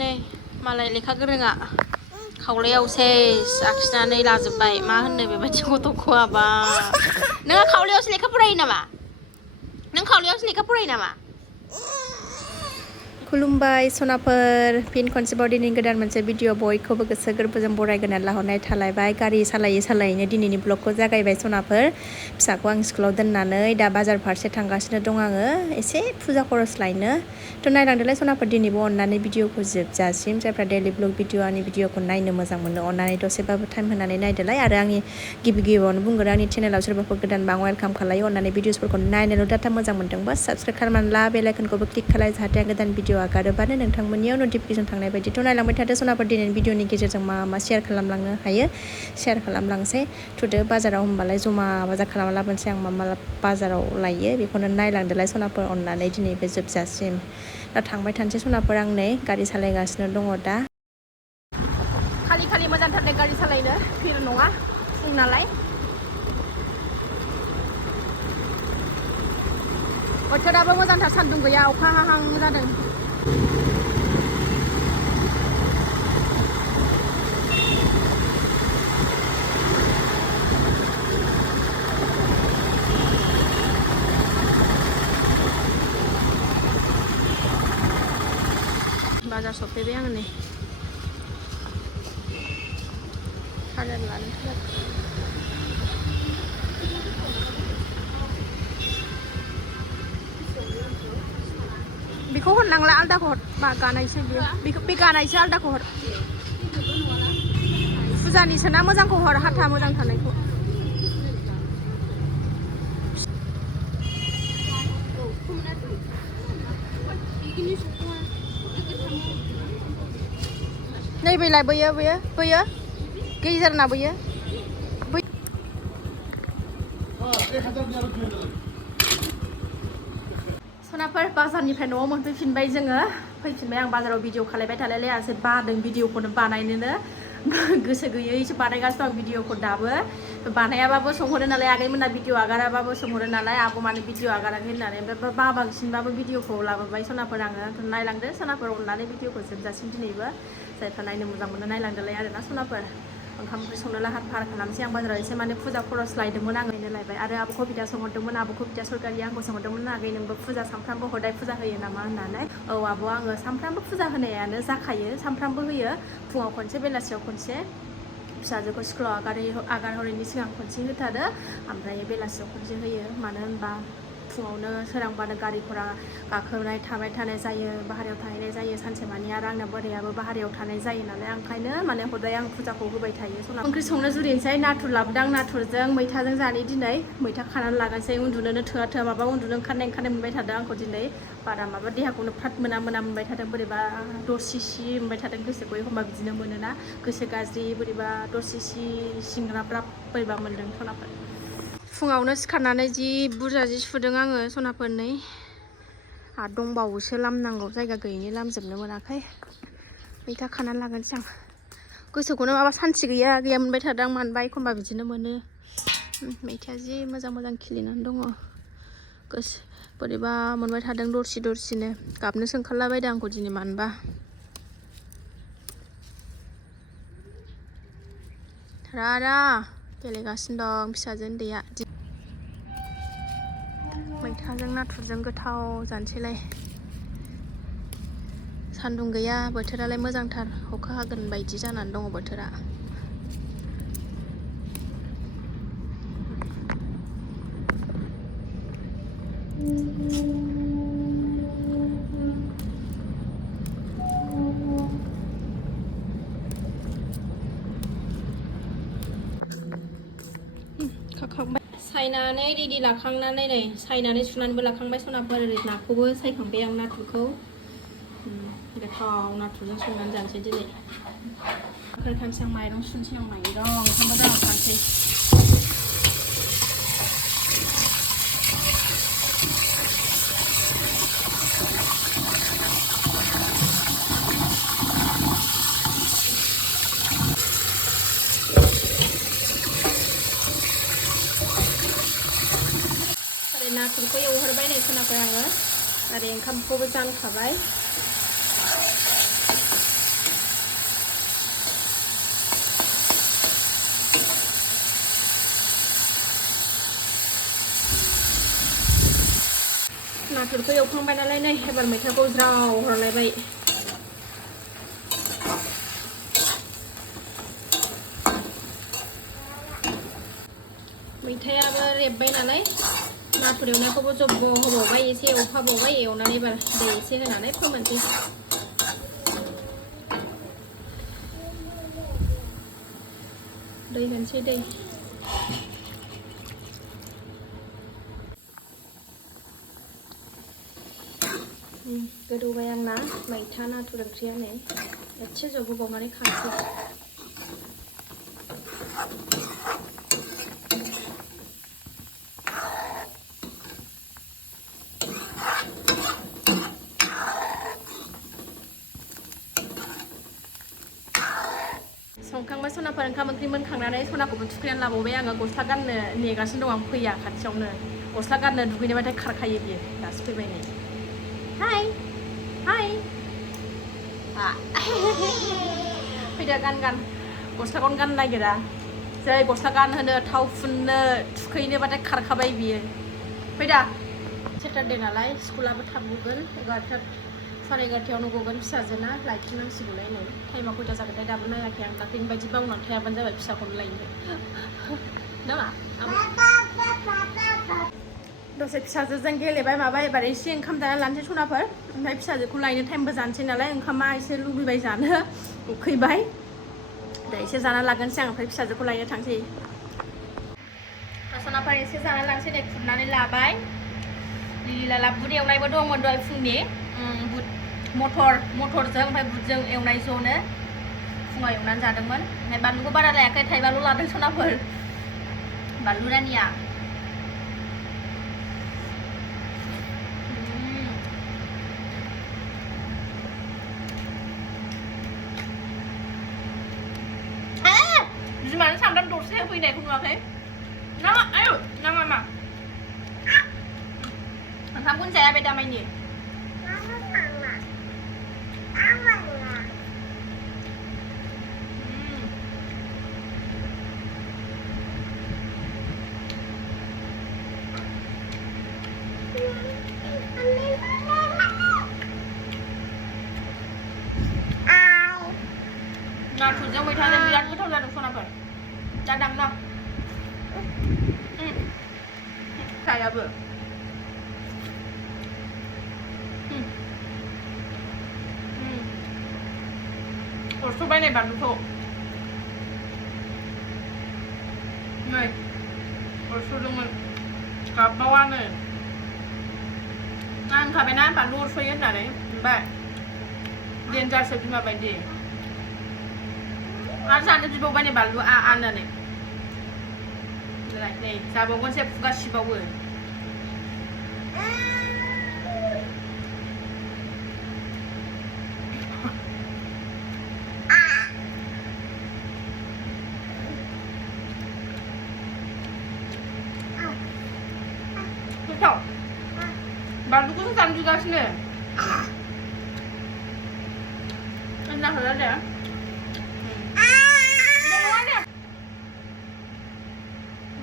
नै मालाय लेखा गोरोङा खावलायाव सेस आखिनानै लाजोब्बाय मा होननो बेबायदि गथ'खौ आबा नोङो खावलायावसो लेखा फरायो नामा नों खावलायावसो लेखा फरायो नामा खुलुमबाय सनाफोर फिन खनसेबाव दिनै गोदान मोनसे भिडिअ बयखौबो गोसो गोरबोजों बरायगोनानै लाहरनाय थालायबाय गारि सालायैनो दिनैनि ब्लगखौ जागायबाय सनाफोर फिसाखौ आं स्कुलाव दोननानै दा बाजार फारसे थांगासिनो दं आङो एसे फुजा खरस लायनो थ' नायलांदोलाय सनाफोर दिनैबो अननानै भिडिअखौ जोबजासिम जायफ्रा डेलि ब्लग भिडिअ आंनि भिडिअखौ नायनो मोजां मोनो अननानै दसेबाबो टाइम होनानै नायदोलाय आरो आंनि गिबियावनो बुंगोन आंनि चेनेलाव सोरबाफोर गोदानबा आं वेलकाम खालायो अननानै भिडिअसफोरखौ नायनोल' डाटा मोजां मोनदोंबा साबस्क्राइब खालामनानै ला बेल आइकनखौबो क्लिक खालाय जाहाथे आं गोदान भिडिअ आगारोबानो नोंथांमोननियाव नटिफिकेसन थांनाय बायदिथ' नायलांबाय थादो सनाफोर दिनैनि भिडिअनि गेजेरजों मा शेयार खालामलांनो हायो शेयार खालामलांसै थुदो बाजाराव होमबालाय जमा बाजार खालामना लाबोनोसै आं मा बाजाराव लायो बेखौनो नायलांदोलाय सनाफोर अननानै दिनैबो जोबजासिम दा थांबाय थानोसै सनाफोर आं नै गारि सालायगासिनो दङ दा खालि मोजांथार गारि सालायनो फिर नङा फुं नालाय बोथोराबो मोजांथार सान्दुं गैया अखा हाहां जादों बाजार सफैबाय आङो नै सार्जार लानो थाखाय बेखौ हरनांला आलदाखौ हर बा गानायसो बियो बे गानायसो आलदाखौ हर फुजानिसो ना मोजांखौ हर हाथा मोजां थानायखौ नै बैलाय बैयो गेजेरना बैयो सनाफोर बाजारनिफ्राय न'आव मोनफैफिनबाय जोङो फैफिनबाय आं बाजाराव भिडिअ खालायबाय थालायलायासै बादों भिडिअखौनो बानायनोनो गोसो गैयैसो बानायगासिनो दं भिडिअखौ दाबो बानायाबाबो सोंहरो नालाय आगैमोना भिडिअ आगाराबाबो सोंहरो नालाय आब' मानो भिडिअ आगाराखै होननानै ओमफ्राय बांसिनबाबो भिडिअखौ लाबोबाय सनाफोर आङो नायलांदो सनाफोर अननानै भिडिअखौ जोबजासिम दिनैबो जायफ्रा नायनो मोजां मोनो नायलांदोलाय आरोना सनाफोर ओंखाम ओंख्रि संनो लाहार फाहार खालामसै आं बाजाराव एसे माने फुजा खरस लायदोंमोन आं ओरैनो लायबाय आरो आब'खौ बिदा सोंहरदोंमोन आब'खौ बिदा सरकारि आंखौ सोंहरदोंमोन आगै नोंबो फुजा सानफ्रामबो हदाय फुजा होयो नामा होननानै औ आब' आङो सानफ्रामबो फुजा होनायानो जाखायो सानफ्रामबो होयो फुङाव खनसे बेलासियाव खनसे फिसाजोखौ स्कुलाव आगारहरैनि सिगां खनसे होथारो ओमफ्राय बेलासियाव खनसे होयो मानो होनबा फुङावनो सोरांबानो गारि घरा गाखोनाय थाबाय थानाय जायो बाहेरायाव थाहैनाय जायो सानसेमानि आरो आंना बोरायाबो बाहेरायाव थानाय जायो नालाय ओंखायनो माने हदाय आं फुजाखौ होबाय थायो ओंख्रि संनो जुरिनोसै नाथुर लाबोदां नाथुरजों मैथाजों जानि दिनै मैथा खानानै लागानोसै उन्दुनोनो थोआ माबा उन्दुनो ओंखारनाय मोनबाय थादों आंखौ दिनै बारा माबा देहाखौनो फ्राद मोना मोनबाय थादों बोरैबा दरसिसि मोनबाय थादों गोसोखौ एखमबा बिदिनो मोनोना गोसो गाज्रि बोरैबा दरसिसि सिंग्राब्राब बोरैबा मोन्दों सनाफोर फुङावनो सिखारनानै जि बुरजा जि सुदों आङो सनाफोर नै आरो दंबावोसो लामनांगौ जायगा गैयैनि लामजोबनो मोनाखै मैथा खानानै लागोनसै आं गोसोखौनो माबा सान्थि गैया मोनबाय थादों आं मानोबा एखमबा बिदिनो मोनो मैथाया जि मोजां खिलिनानै दङ गोसो बोरैबा मोनबाय थादों दरसिनो गाबनोसो ओंखारलाबायदों आंखौ दिनै मानोबा रारा गेलेगासिनो दं फिसाजो उन्दैया मैथाजों नाथुरजों गोथाव जानोसैलाय सान्दुं गैया बोथोरालाय मोजांथार अखा हागोन बायदि जानानै दङ बोथोरा सायनानै रेडि लाखांनानै नै सायनानै सुनानैबो लाखांबाय सनाफोर ओरै नाखौबो सायखांबाय आं नाथुरखौ गोथाव नाथुरजों संनानै जानोसै दिनै खानसै आं माइरं सुनोसै आं माइरं ओंखामबो जाना थानोसै नाथुरखौ एवहरबाय नै सनाफोर आङो ओरै ओंखामखौबो जानखाबाय नाथुरखौ एवखांबाय नालाय नै एबार मैथाखौ ज्राव हरलायबाय मैथायाबो रेबबाय नालाय नाथुर एवनायखौबो जब्ब होबावबाय एसे एवफाबावबाय एवनानै एबार दै एसे होनानै फोमोनसै दै होनसै दै गोदौबाय आंना मैथा नाथुर ओंख्रिया नै एसे जबहोबावनानै खांसै संखांबाय सनाफोर ओंखाम ओंख्रि मोनखांनानै सनाखौबो थुखैनानै लाबावबाय आङो गस्ला गाननो नेगासिनो दं आं फैया खाथियावनो गस्ला गाननो दुगैनायबाथाय खारखायो बियो दासो फैबाय नै हाय हाय फैदो गान गस्लाखौनो गाननो नागिरा जै गस्ला गानहोनो थाव फुननो थुखैनोबाथाय खारखाबाय बियो फैदा सेटारडे नालाय स्कुलाबो थाब गगोन 11:30 गगोन फिसाजोना लायफिननांसिगौलाय नै टाइमा खयथा जाबायथाय दाबो नायाखै आं दाख्लैनि बायदि बावनानै थायाबानो जाबाय फिसाखौनो लायनो नामा दसे फिसाजोजों गेलेबाय माबाय एबार एसे ओंखाम जाना लानोसै सनाफोर ओमफ्राय फिसाजोखौ लायनो टाइमबो जानोसै नालाय ओंखामा एसे लुबैबाय जानो उखैबाय दा एसे जाना लागोनसै आं ओमफ्राय फिसाजोखौ लायनो थांसै सनाफोर एसे जाना लानोसै दे खुरनानै लाबाय लिला बुट एवनायबो दंमोन दहाय फुंनि बुट मटरजों ओमफ्राय बुटजों एवनाय ज'नो फुङाव एवनानै जादोंमोन ओमफ्राय बानलुखौ बारा लायाखै थाइबाल' लादों सनाफोर बानलु रानिया बिमानो सामब्राम दरसे होफैनायखौ नुवाखै नाङा आयौ नाङा मा ओंखामखौनो जाया बे दामायनि नाथुरजों मैथाजों बिराद गोथाव जादों सनाफोर जादां ना फिसायाबो अरस'बाय नै बानलुखौ नै अरस'दोंमोन गाबबावानो आं होनखाबायना बानलु अरस'यो होननानै ओमफ्राय देन्जारसो बिमा बायदि आरो जानो बिबावबाय नै बानलु आनानै नै जाबावगोनसै खुगा सिबावो गोथाव बानलुखौसो जानो बिगासिनो एन्ना होला दे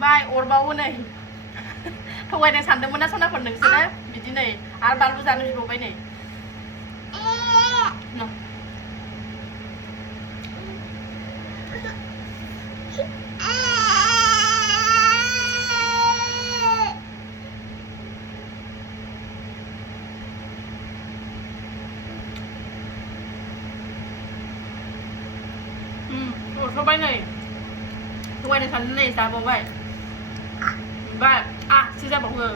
बाय अरबावो नै थगायनो सानदोंमोन ना सनाफोर नोंसोरो बिदि नै आरो बानलु जानो बिबावबाय नै अरस'बाय नै थगायनो सानदों नै जाबावबाय ओमफ्राय सो जाबावो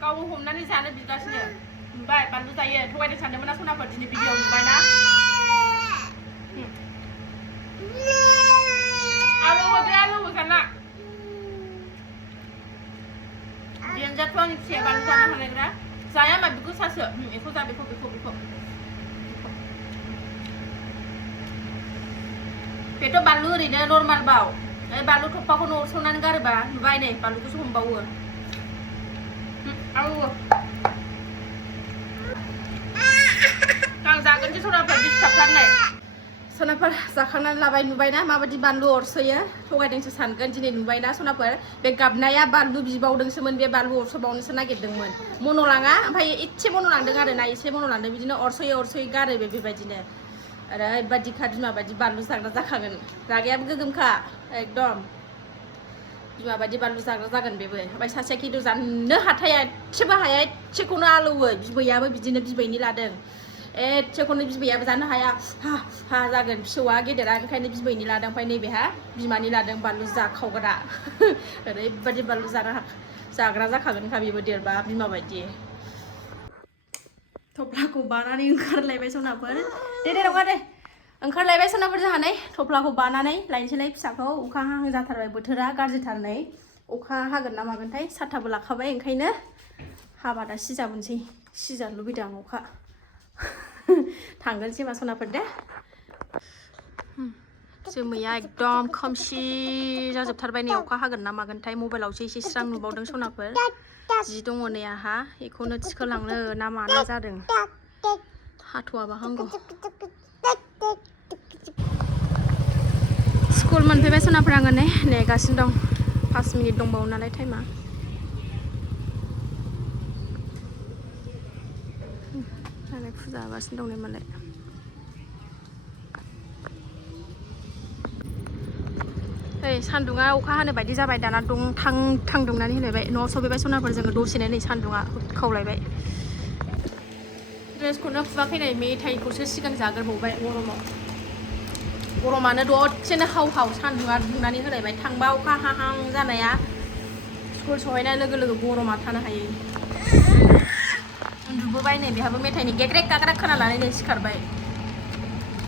गावबो हमनानै जानो बिगासिनो ओमफ्राय बानलु जायो थगायनो सानदोंमोन ना सनाफोर दिनै भिडिअ नुबाय ना आलु होखाना देन्जारथ' आंनि फिसाया बानलु जानो हालायग्रा जाया मा बेखौ सासो बेखौ जा बेखौ बेथ' बानलु ओरैनो नर्माल बाव बानलु थफाखौनो अरस'नानै गारोबा नुबाय नै बानलुखौसो हमबावो आं जागोनसै सनाफोर डिस्टार्ब खालामनाय सना सनाफोर जाखांनानै लाबाय नुबायना माबायदि बानलु अरसोयो थगायदोंसो सानगोन दिनै नुबायना सनाफोर बे गाबनाया बानलु बिबावदोंसोमोन बे बानलु अरसबावनोसो नागिरदोंमोन मन'लाङा ओमफ्राय एसे मन'लांदों आरो ना एसे मन'लांदों बिदिनो अरसयै गारो बेबायदिनो ओरैबायदिखा बिमा बायदि बानलु जाग्रा जाखागोन रागायाबो गोगोमखा एकदम बिमा बायदि बानलु जाग्रा जागोन बेबो ओमफ्राय सासेया खिन्थु जाननो हाथाया एसेबो हाया एसेखौनो आलौवो बिबैयाबो बिदिनो बिबैनि लादों एसेखौनो बिबैयाबो जानो हाया हा जागोन फिसौआ गेदेरा ओंखायनो बिबैनि लादों ओमफ्राय नैबेहा बिमानि लादों बानलु जाखावग्रा ओरैबायदि बानलु जाग्रा जाखागोनखा बेबो देरबा बिमा बायदि थफ्लाखौ बानानै ओंखारलायबाय सनाफोर दे नङा दे ओंखारलायबाय सनाफोर जाहानै थफ्लाखौ बानानै लायनोसैलाय फिसाखौ अखा हाहां जाथारबाय बोथोरा गाज्रिथार नै अखा हागोन ना मागोनथाय साथाबो लाखाबाय ओंखायनो हाबा दा सिजाबोनोसै सिजानो लुबैदों आं अखा थांगोनसै मा सनाफोर दे जोमैया एकदम खोमसि जाजोबथारबाय नै अखा हागोन ना मागोनथाय मबाइलावसो एसे स्रां नुबावदों सनाफोर जि दङ नै आहा बेखौनो थिखोलांनो ना मानो जादों हाथ'वाबा हांगौ स्कुल मोनफैबाय सनाफोर आङो नेगासिनो दं 5 मिनिट दंबावो नालाय टाइमा फुजा होगासिनो दं नै मालाय सान्दुङा अखा हानो बायदि जाबाय दाना थां दुंनानै होलायबाय न'आव सफैबाय सनाफोर जोङो दसेनो नै सान्दुङा खावलायबाय ड्रेसखौनो फुवाखै नै मेथाइखौसो सिगां जाग्रोबावबाय गरमानो दसेनो हाव सान्दुङा दुंनानै होलायबाय थांबा अखा हाहां जानाया स्कुल सहैनाय लोगो लोगो गरमा थानो हायै उन्दुबोबाय नै बेहाबो मेथाइनि गेग्रेक गाग्राक खोनानानै नै सिखारबाय